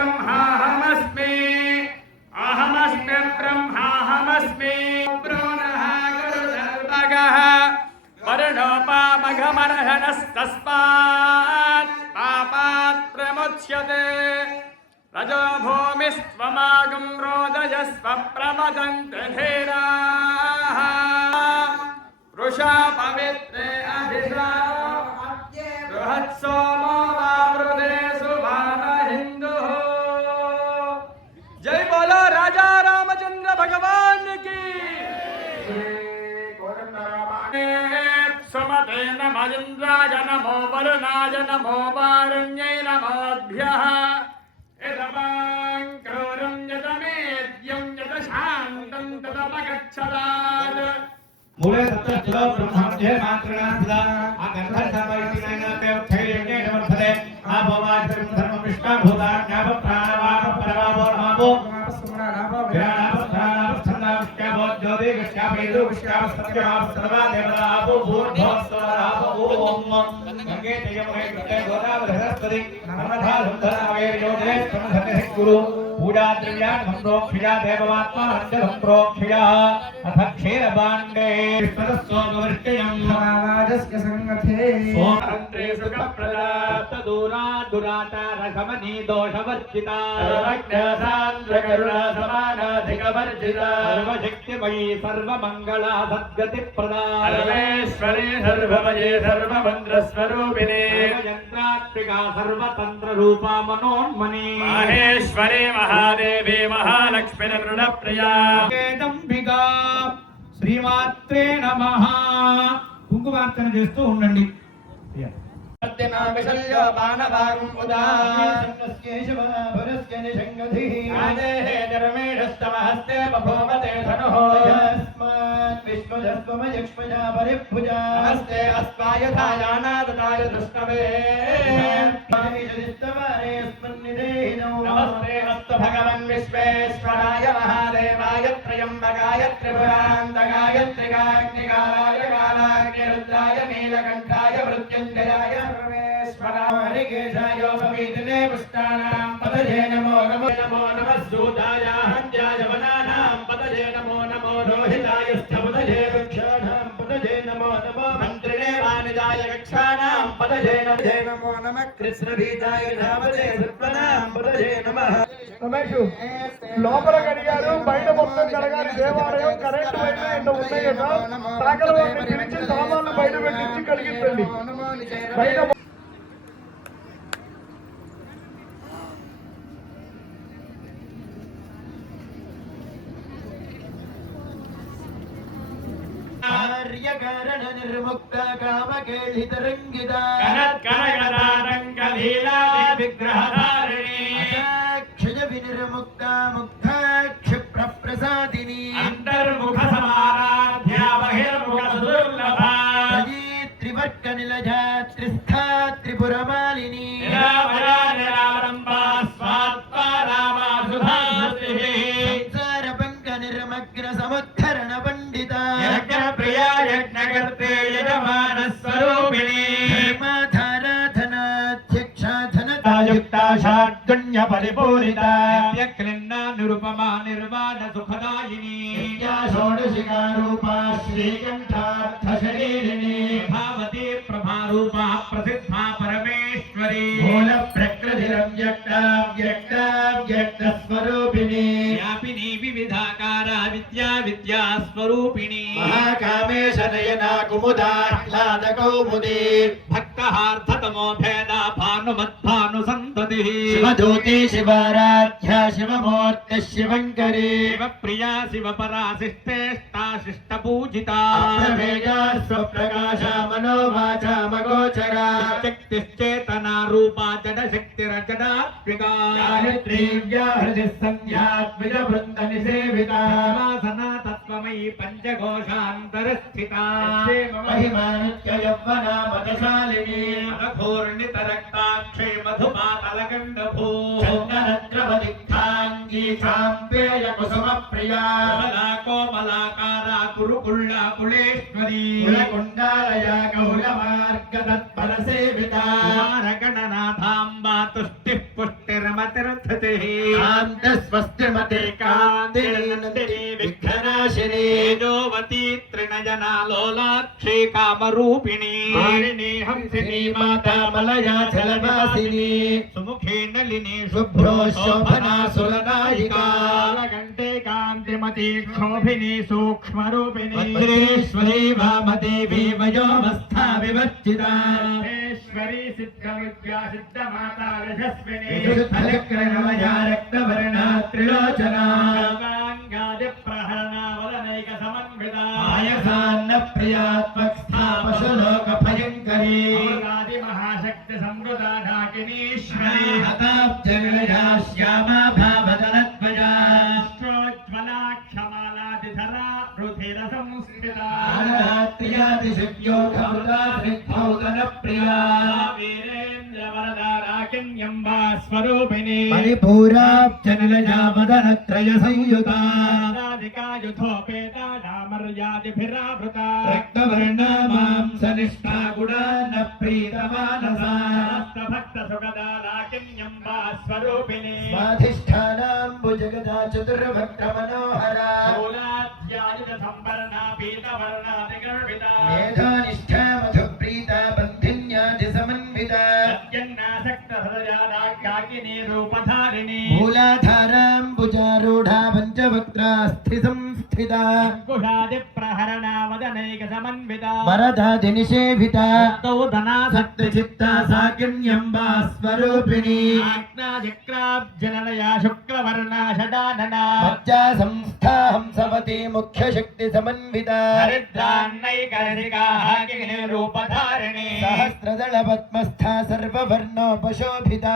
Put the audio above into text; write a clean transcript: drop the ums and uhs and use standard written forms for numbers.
ब्रह्माहमस्मि अहमस्मि ब्रह्माहमस्मि ब्रोणः गुरुधर्मगः वर्णोपामघमर्हणस्तस्मात् पापात् प्रमुच्यते रजो भूमिस्त्वमागं रोदयस्व प्रमदन्ते धीराः वृषा पवित्रे अधिशारो बृहत्सोमो वावृधे सुभान हिन्दुः। जय बोलो राजा रामचंद्र भगवान की। सुमते नमो इंद्राय नमो वरुणाय नमो वारुण्यै नमोऽभ्यः इदमाङ्क्रूरं यतमेद्यं यतशान्तं तदपगच्छदात् मूले तत्तः ब्रह्मणे मात्रणासदा अगन्धसमयिनेन पेक्षयेन वर्धते आभवाचरं धर्मं विष्णुभूताज्ञाप प्राणवाप परवापो नमो स्मरणापो विराणापस्थानापस्थानाविष्टाभो ज्योतिविष्टाभेदो विष्टाभसत्यमाप सर्वा देवतापो भूर्भुवस्वरापो ओम गंगे जयमुखे कृते गोदावरी नर्मदा सुंदरावैर्योगे समधते गुरु पूजा द्रव्यान् संप्रोक्षया देववात्मा अद्य संप्रोक्षया अथ क्षीरभाण्डे सरस्ववर्षयं समावाजस्य संगते सोमन्त्रे सुखप्रदात दूरादुराचार समनी दोषवर्जिता सर्वज्ञासान्द्रकरुणा समानाधिकवर्जिता सर्वशक्तिमयी सर्वमङ्गला सद्गतिप्रदा सर्वेश्वरी सर्वमये सर्वमन्त्रस्वरूपिणी सर्वयन्त्रात्मिका सर्वतन्त्ररूपा मनोन्मनी माहेश्वरी महादेवी महालक्ष्मी ऋणप्रिया केदंबिका శ్రీమాత్రే నమః కుంకుమార్చన చేస్తూ ఉండండి. विशल्यो बाणवागं उदास्केशवरस्के निषङ्गधिः आदेहे धर्मेशस्तमहस्ते बभूवते धनुः यस्मात् विष्णुधस्त्वमयक्ष्मजा परिभुजा हस्ते अस्वायथा यानादताय दृष्टवे नमस्ते हस्त भगवन् विश्वेश्वराय महादेवाय त्र्यम्बकाय त्रिपुरान्तकाय त्रिकाग्निकालाय कालाग्निरुद्राय नीलकण्ठाय मृत्युञ्जयाय सर्वेश्वराय पवीतने पुष्टानां पतये नमो नमो नमो नमः सूताय हन्याय वनानां पतये नमो नमो रोहिताय स्थपतये वृक्षाणां पतये नमो नमो मन्त्रिणे वाणिजाय कक्षाणां पतये नमो नमः कृष्णभीताय धावते सर्वनां पतये नमः। రమేష్ లోపల కడిగారు బయట మొత్తం కడగాలి. దేవాలయం కరెంట్ వైర్లు ఎన్నో ఉన్నాయట. సకల వారిని పిలిచి సామాన్లు బయట పెట్టించి కడిగించండి. బయట ఆర్యకరణ నిర్ముక్త కామకేళితరంగిత కనకరగదారంగలీలా విగ్రహధారిణి క్షయ వినిర్ముక్త ముగ్ధ క్షిప్ర ప్రసాదిని అంతర్ముఖ సమారాధ్యా బహిర్ముఖ సుదుర్లభా త్రివట్క నిలజ త్రిస్థా త్రిపురమాలిని నిరావరంబా స్వాత్మా రామా సుధామూర్తిః సంసార పంక నిర్మగ్న సముద్ధరణ పండిత యజ్ఞ ప్రియా యజ్ఞకర్తే యజమాన స్వరూపిణి ధర్మాధారాధనాధ్యక్షాధనయుక్తా షాడ్గుణ్య పరిపూరిత నిత్యక్లిన్నా నిరుపమా నిర్వాణ సుఖదాయిని షోడశికా రూపా శ్రీకంఠార్థ శరీరిణి భావతి ప్రభారూపా ప్రసిద్ధా పరమేశ్వరి మూల ప్రకృతిరవ్యక్త స్వరూపిణి వ్యాపిని వివిధాకార విద్యా విద్యా స్వరూపిణి మహాకామేశ నయనా కుముదాహ్లాద కౌముది భక్తహార్థతమో భేద భానుమద్భాను సంతతి శివదూతి శివారాధ్య శివమూర్తి శివంకరి శివప్రియా శివపరా శిష్టేష్టా శిష్ట పూజిత స్వప్రకాశ మనోవాచామగోచరా శక్తిశ్చేతనా రూపా జడ శక్తిరజడాత్మికా హృది సంధ్యాత్మిజ బృంద నిసేవిత తత్వమయీ పంచఘోషాంతరస్థితా మహిమానిత్య యవ్వనా మదశాలిని మదఘూర్ణిత రక్తాక్షే మధుమాతలగండభూ చందనద్రవదిగ్ధాంగీ చాంపేయ కుసుమ ప్రియా కోమలాకారా కురుకుళ్ళా కుళేశ్వరీ కులకుండాలయ గౌర మార్గ తత్పర సేవిత గణనాథాంబా తుష్టిః పుష్టిర్మతిర్ధతి శ్రీమతికాంతినందిని విఘ్ననాశిని తేజోవతి త్రినయనాలోలాక్షి కామరూపిణి మాలిని హంసిని మాతా మలయాచలవాసిని సుముఖే నళిని శుభ్రో శోభనా సురనాయికా కాలకంఠే కాంతిమతి క్షోభిని సూక్ష్మరూపిణి వజ్రేశ్వరీ వామదేవి వయోమస్థా వివర్జితా ఈశ్వరీ సిద్ధ విద్యా సిద్ధ మాతా యశస్విని విశుద్ధచక్రనమయా రక్తవర్ణా త్రిలోచనా సర్వాంగాది ప్రహరణ వదనైక సమన్విత ఆయసాన్న ప్రియాత్మస్థా పశులోక భయంకరీ అమృతాది మహాశక్తి సంవృత ఢాకినీశ్వరి హతాబ్జగళయా శ్యామా భావదనత్వయా జ్వలాక్షమాలాదిధరా రుధిర సంస్థిత ఆరాత్ర్యాదిశక్యోగమృతా శ్రీద్ధౌతన ప్రియా వీరేంద్ర వరదారాకిన్యంబా స్వరూపిణి మణిపూరాబ్జనిలయా వదనత్రయ సంయుతా మర్యాదిభిరావృత రక్తవర్ణా మాంసనిష్టా గుడాన్న ప్రీతమానసా భక్త సుఖదారాకిన్యంబా స్వరూపిణి స్వాధిష్టానాంబుజగదా చతుర్భక్తమనోహరా మూలాధ్యాయుధ సంవరణ పీతవర్ణాది గర్భిత మేధానిష్ఠా మధుప్రీతా బంధిన్యాది సమన్వితా సత్యన్నాసక్త హృదయాదాకాకిని రూపధారిణి మూలాధారాంబుజారూఢా పంచవక్త్రాస్థి సంస్థితా అంకుశాది ప్రహరణ వదనైక సమన్విత వరదాది నిషేవితా కౌధనా సత్యచిత్తా సాకిన్యంబా స్వరూపిణి ఆజ్ఞాచక్రాబ్జనలయా శుక్లవర్ణా షడాననా మజ్జా సంస్థా హంసవతి ముఖ్యశక్తి సమన్వితా హరిద్రాన్నైకరసికా హాకిని రూపధారిణి సహస్రదళ పద్మస్థా సర్వవర్ణోపశోభితా